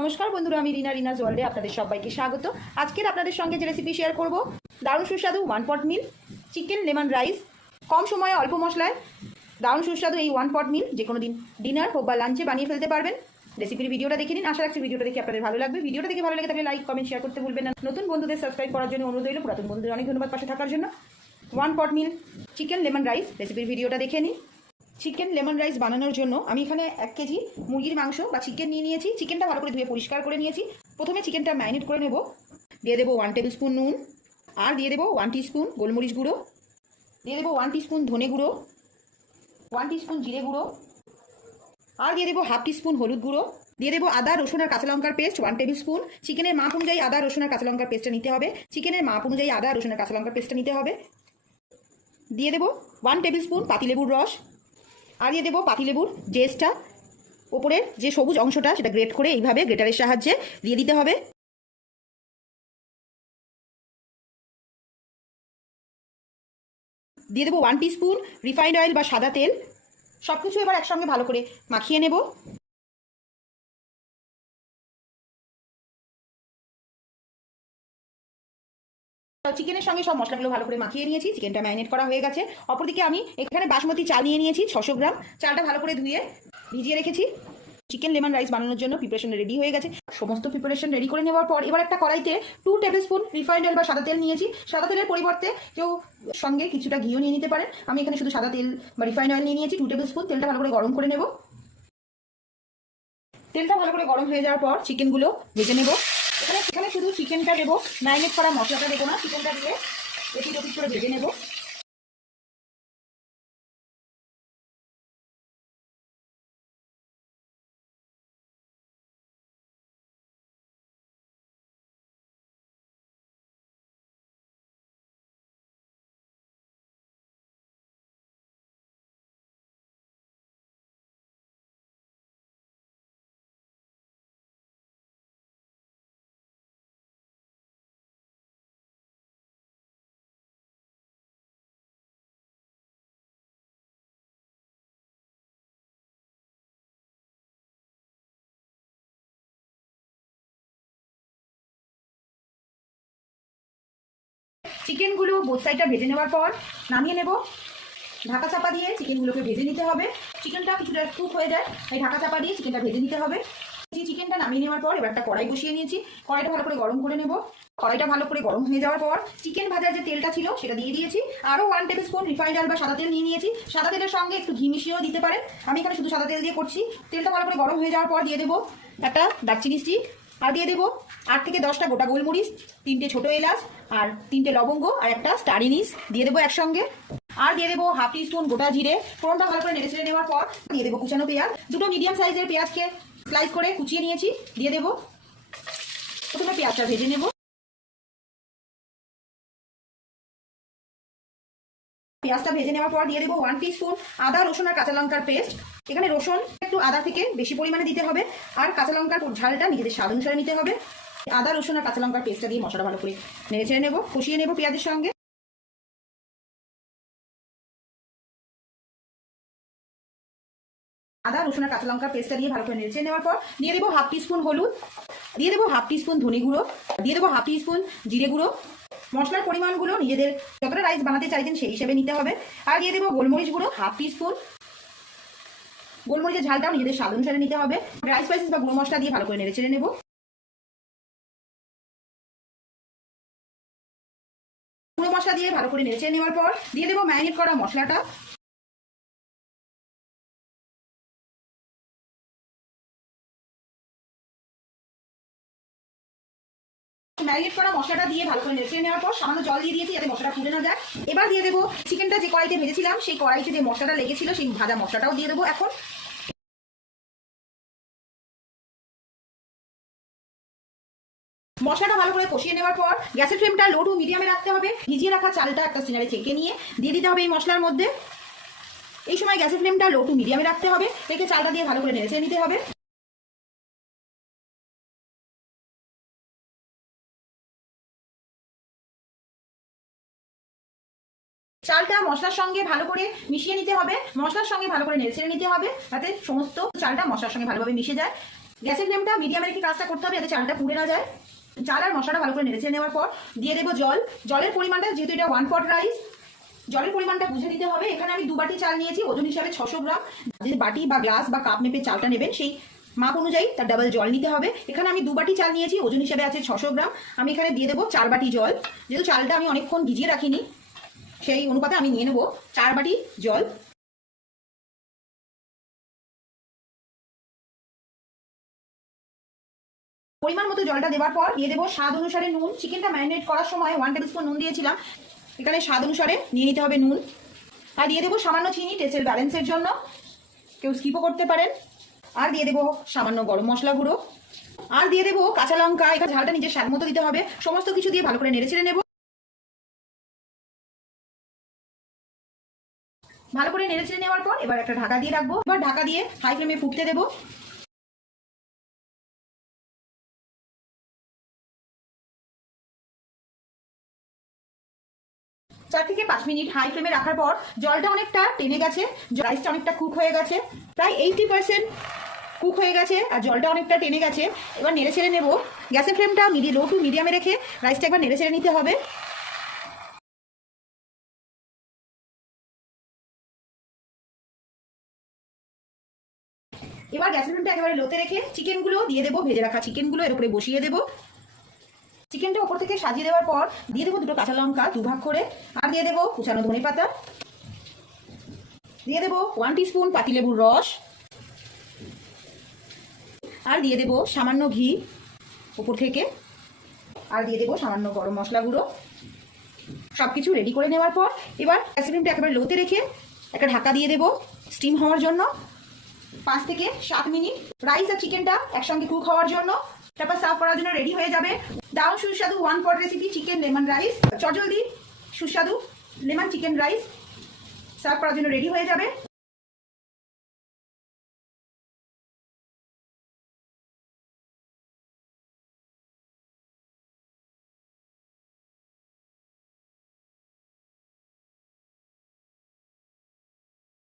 নমস্কার বন্ধুরা, আমি রিনা রিনা ওয়ার্ল্ডে আপনাদের সবাইকে স্বাগত। আজকের আপনাদের সঙ্গে যে রেসিপি শেয়ার করব, দারুণ সুস্বাদু one pot meal chicken lemon rice কম সময়ে অল্প মশলায়। দারুণ সুস্বাদু এই ওয়ান পট মিল যে কোনো দিন ডিনার হোক বা লাঞ্চে বানিয়ে ফেলতে পারবেন। রেসিপির ভিডিওটা দেখে নিন। আশা রাখছি ভিডিওটা দেখে আপনাদের ভালো লাগবে। ভিডিওটা দেখে ভালো লাগে তাহলে লাইক কমেন্ট শেয়ার করতে ভুলবেন না। নতুন বন্ধুদের সাবস্ক্রাইব করার জন্য অনুরোধ রইল। পুরাতন বন্ধুদের অনেক ধন্যবাদ পাশে থাকার জন্য। One pot meal chicken lemon rice রেসিপির ভিডিওটা দেখে নিন। চিকেন লেমন রাইস বানানোর জন্য আমি এখানে এক কেজি মুরগির মাংস বা চিকেন নিয়ে নিয়েছি। চিকেনটা ভালো করে ধুয়ে পরিষ্কার করে নিয়েছি। প্রথমে চিকেনটা ম্যারিনেট করে নেব। দিয়ে দেবো ওয়ান টেবিল স্পুন নুন। আর দিয়ে দেবো ওয়ান স্পুন গোলমরিচ গুঁড়ো। দিয়ে দেবো ওয়ান স্পুন ধনে গুঁড়ো। ওয়ান স্পুন জিরে গুঁড়ো। আর দিয়ে দেবো হাফ স্পুন হলুদ গুঁড়ো। দিয়ে দেবো আদা, রসুন আর কাঁচা লঙ্কার পেস্ট ওয়ান টেবিল স্পুন চিকেনের মাপ অনুযায়ী আদা, রসুন আর কাঁচা লঙ্কার পেস্টটা নিতে হবে। চিকেনের মাপ অনুযায়ী আদা, রসুন আর কাঁচা লঙ্কার পেস্টটা নিতে হবে। দিয়ে দেবো ওয়ান টেবিল স্পুন পাতিলেবুর রস। আর দিয়ে দেবো পাতিলেবুর জেসটা ওপরের যে সবুজ অংশটা, সেটা গ্রেট করে এইভাবে গ্রেটারের সাহায্যে দিয়ে দিতে হবে। দিয়ে দেবো ওয়ান স্পুন রিফাইন্ড অয়েল বা সাদা তেল। সব কিছু এবার একসঙ্গে ভালো করে মাখিয়ে নেব। চিকেনের সঙ্গে সব মশলাগুলো ভালো করে মাখিয়ে নিয়েছি। চিকেনটা ম্যারিনেট করা হয়ে গেছে। অপরদিকে আমি এখানে বাসমতি চাল নিয়ে নিয়েছি, ছশো গ্রাম। চালটা ভালো করে ধুয়ে ভিজিয়ে রেখেছি। চিকেন লেমন রাইস বানানোর জন্য প্রিপারেশন রেডি হয়ে গেছে। সমস্ত প্রিপারেশন রেডি করে নেওয়ার পর এবার একটা কড়াইতে two tablespoon refined oil বা সাদা তেল নিয়েছি। সাদা তেলের পরিবর্তে কেউ সঙ্গে কিছুটা ঘিও নিয়ে নিতে পারেন আমি এখানে শুধু সাদা তেল বা রিফাইন্ড অয়েল নিয়ে নিয়েছি। টু টেবিল স্পুন তেলটা ভালো করে গরম করে নেব। তেলটা ভালো করে গরম হয়ে যাওয়ার পর চিকেনগুলো ভেজে নেব। এখানে শুধু চিকেনটা দেবো। ম্যারিনেট করা মশলাটা দেবো না চিকেনটা দিয়ে। এটি ওপিট করে ভেজে নেব। চিকেনগুলো বোথ সাইডটা ভেজে নেওয়ার পর নামিয়ে নেব। ঢাকা চাপা দিয়ে চিকেনগুলোকে ভেজে নিতে হবে। চিকেনটা কিছুটা কুক হয়ে যায়, তাই ঢাকা চাপা দিয়ে চিকেনটা ভেজে নিতে হবে। চিকেনটা নামিয়ে নেওয়ার পর এবার একটা কড়াই বসিয়ে নিয়েছি। কড়াইটা ভালো করে গরম করে নেব। কড়াইটা ভালো করে গরম হয়ে যাওয়ার পর চিকেন ভাজার যে তেলটা ছিল সেটা দিয়ে দিয়েছি। আরও one tablespoon refined oil বা সাদা তেল নিয়ে নিয়েছি। সাদা তেলের সঙ্গে একটু ঘি মিশিয়েও দিতে পারেন। আমি এখানে শুধু সাদা তেল দিয়ে করছি। তেলটা ভালো করে গরম হয়ে যাওয়ার পর দিয়ে দেবো একটা দারচিনি স্টিক আর দিয়ে দেবো আট থেকে দশটা গোটা গোলমরিচ, তিনটে ছোট এলাচ আর তিনটে লবঙ্গ আর একটা স্টার ইনিস দিয়ে দেবো একসঙ্গে। আর দিয়ে দেবো হাফ টি স্পুন গোটা জিরে। ফোড়নটা ভালো করে নেড়ে নেওয়ার পর দিয়ে দেবো কুচানো পেঁয়াজ। দুটো মিডিয়াম সাইজের পেঁয়াজকে স্লাইস করে কুচিয়ে নিয়েছি। দিয়ে দেবো। প্রথমে পেঁয়াজটা ভেজে নেব। পেঁয়াজটা ভেজে নেওয়ার পর দিয়ে দেবো ওয়ান স্পুন আদা, রসুন আর কাঁচা লঙ্কার পেস্ট এখানে রসুন একটু আদা থেকে বেশি পরিমাণে দিতে হবে আর কাঁচা লঙ্কার ঝালটা নিজেদের স্বাদ অনুসারে নিতে হবে। আদা, রসুন আর কাঁচা লঙ্কার পেস্টটা দিয়ে মশলা ভালো করে নেড়ে ছেড়ে নেব, কষিয়ে নেব পেঁয়াজের সঙ্গে। আদা, রসুন আর কাঁচা লঙ্কার পেস্টটা দিয়ে ভালো করে নেড়ে নেওয়ার পর দিয়ে দেবো হাফ স্পুন হলুদ, দিয়ে দেবো হাফ স্পুন ধনে গুঁড়ো, দিয়ে দেবো হাফ স্পুন জিরে গুঁড়ো। মশলার পরিমাণগুলো নিজেদের যতটা রাইস বানাতে চাইছেন সেই হিসেবে নিতে হবে। আর দিয়ে দেবো গোলমরিচ গুঁড়ো হাফ স্পুন গোলমরিচের ঝালটাও নিজেদের স্বাদ অনুসারে নিতে হবে। রাইস স্পাইসেস বা গুঁড়ো মশলা দিয়ে ভালো করে নেড়ে ছেড়ে নেব। গুঁড়ো মশলা দিয়ে ভালো করে নেড়ে ছেড়ে নেওয়ার পর দিয়ে দেবো ম্যারিনেট করা মশলাটা। ম্যারিনেট করা মশলাটা দিয়ে ভালো করে নেড়ে নেওয়ার পর সামান্য জল দিয়ে দিয়েছি যাতে মশলাটা পুড়ে না যায়। এবার দিয়ে দেবো চিকেনটা যে কড়াইতে ভেজেছিলাম, সেই কড়াইতে যে মশলাটা লেগেছিল, সেই ভাজা মশলাটাও দিয়ে দেবো এখন। মশলাটা ভালো করে কষিয়ে নেওয়ার পর গ্যাসের ফ্লেমটা লো টু মিডিয়ামে রাখতে হবে। ভিজিয়ে রাখা চালটা একটা সিনারে ছেঁকে নিয়ে দিয়ে দিতে হবে এই মশলার মধ্যে। এই সময় গ্যাসের ফ্লেমটা লো টু মিডিয়ামে রাখতে হবে। রেখে চালটা দিয়ে ভালো করে নেড়ে নিতে হবে। চালটা মশলার সঙ্গে ভালো করে মিশিয়ে নিতে হবে। মশলার সঙ্গে ভালো করে নেড়ে নিতে হবে যাতে সমস্ত চালটা মশলার সঙ্গে ভালোভাবে মিশে যায়। গ্যাসের ফ্লেমটা মিডিয়ামে রেখে কাজটা করতে হবে যাতে চালটা পুড়ে না যায়। চাল আর মশলাটা ভালো করে নেড়েচেড়ে নেওয়ার পর দিয়ে দেবো জল। জলের পরিমাণটা যেহেতু এটা ওয়ান পট রাইস জলের পরিমাণটা বুঝে দিতে হবে। এখানে আমি দু বাটি চাল নিয়েছি, ওজন হিসাবে ছশো গ্রাম। যে বাটি বা গ্লাস বা কাপ মেপে চালটা নেবেন, সেই মাপ অনুযায়ী তার ডাবল জল নিতে হবে। এখানে আমি দু বাটি চাল নিয়েছি, ওজন হিসাবে আছে ছশো গ্রাম। আমি এখানে দিয়ে দেবো চার বাটি জল। যেহেতু চালটা আমি অনেকক্ষণ ভিজিয়ে রাখিনি সেই অনুপাতে আমি নিয়ে নেব চার বাটি জল। পরিমাণ মতো জলটা দেওয়ার পর দিয়ে দেবো স্বাদ অনুসারে নুন। চিকেনটা ম্যারিনেট করার সময় ওয়ান টেবিল স্পুন নুন দিয়েছিলাম। এখানে স্বাদ অনুসারে নিয়ে নিতে হবে নুন। আর দিয়ে দেবো সামান্য চিনি টেস্টের ব্যালেন্সের জন্য। কেউ স্কিপও করতে পারেন। আর দিয়ে দেবো সামান্য গরম মশলা গুঁড়ো। আর দিয়ে দেবো কাঁচা লঙ্কা। এখানে ঝালটা নিজের স্বাদ মতো দিতে হবে। সমস্ত কিছু দিয়ে ভালো করে নেড়ে ছেড়ে নেব। ভালো করে নেড়ে ছেড়ে নেওয়ার পর এবার একটা ঢাকা দিয়ে রাখব। এবার ঢাকা দিয়ে হাই ফ্লেমে ফুটতে দেবো। চার থেকে পাঁচ মিনিট হাই ফ্লেমে রাখার পর জলটা অনেকটা টেনে গেছে রাইসটা অনেকটা কুক হয়ে গেছে। প্রায় এইটি পার্সেন্ট কুক হয়ে গেছে আর জলটা অনেকটা টেনে গেছে। এবার নেড়ে ছেড়ে নেব। গ্যাসের ফ্লেমটা মিডি লো টু মিডিয়ামে রেখে রাইসটা একবার নেড়ে ছেড়ে নিতে হবে। এবার গ্যাসের ফ্লেমটা একেবারে লোতে রেখে চিকেনগুলো দিয়ে দেবো, ভেজে রাখা চিকেনগুলো, এর উপরে বসিয়ে দেবো। চিকেনটা ওপর থেকে সাজিয়ে দেওয়ার পর দিয়ে দেবো দুটো কাঁচা লঙ্কা দুভাগ করে, আর দিয়ে দেবো কুচানো ধনে পাতা। দিয়ে দেবো ওয়ান টিস্পুন পাতিলেবুর রস। আর দিয়ে দেবো সামান্য ঘি উপর থেকে। আর দিয়ে দেবো সামান্য গরম মশলা গুঁড়ো। সব কিছু রেডি করে নেওয়ার পর এবার আইসক্রিমটা একেবারে লোতে রেখে একটা ঢাকা দিয়ে দেবো স্টিম হওয়ার জন্য। পাঁচ থেকে সাত মিনিট রাইস আর চিকেনটা একসঙ্গে কুক হওয়ার জন্য। তারপর সার্ভ করার জন্য রেডি হয়ে যাবে। দারুণ সুস্বাদু one pot recipe chicken lemon rice চটজলদি সুস্বাদু লেমন চিকেন রাইস সার্ভ করার জন্য রেডি হয়ে যাবে।